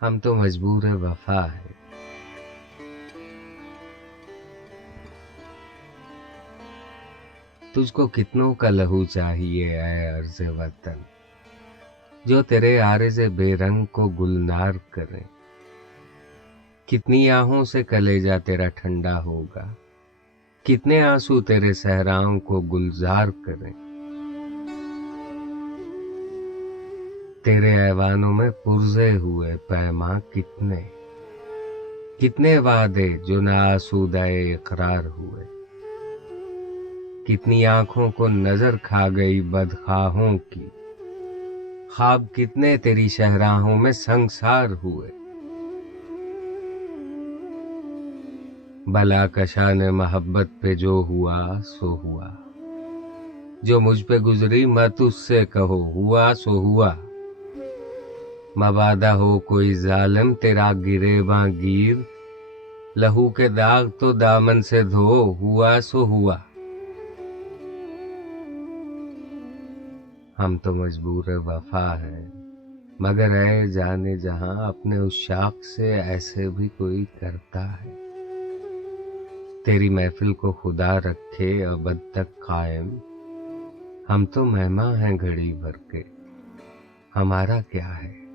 हम तो मजबूर वफा है। तुझको कितनों का लहू चाहिए ऐ अर्ज़ वतन, जो तेरे आरिज़ बेरंग को गुलनार करे। कितनी आहों से कलेजा तेरा ठंडा होगा, कितने आंसू तेरे सहराओं को गुलजार करें। तेरे ऐवानों में पुरज़े हुए पैमां कितने, कितने वादे जो ना आसूदा इकरार हुए। कितनी आंखों को नजर खा गई बदखाहों की, ख्वाब कितने तेरी शहराहों में संगसार हुए। भला कशा ने मोहब्बत पे जो हुआ सो हुआ, जो मुझ पे गुजरी मत उससे कहो हुआ सो हुआ। मबादा हो कोई जालिम तेरा गिरेबां गिर, लहू के दाग तो दामन से धो हुआ सो हुआ। हम तो मजबूर वफा है, मगर ऐ जाने जहां अपने उस शाख से ऐसे भी कोई करता है। तेरी महफिल को खुदा रखे अबद तक कायम, हम तो मेहमान हैं घड़ी भर के, हमारा क्या है।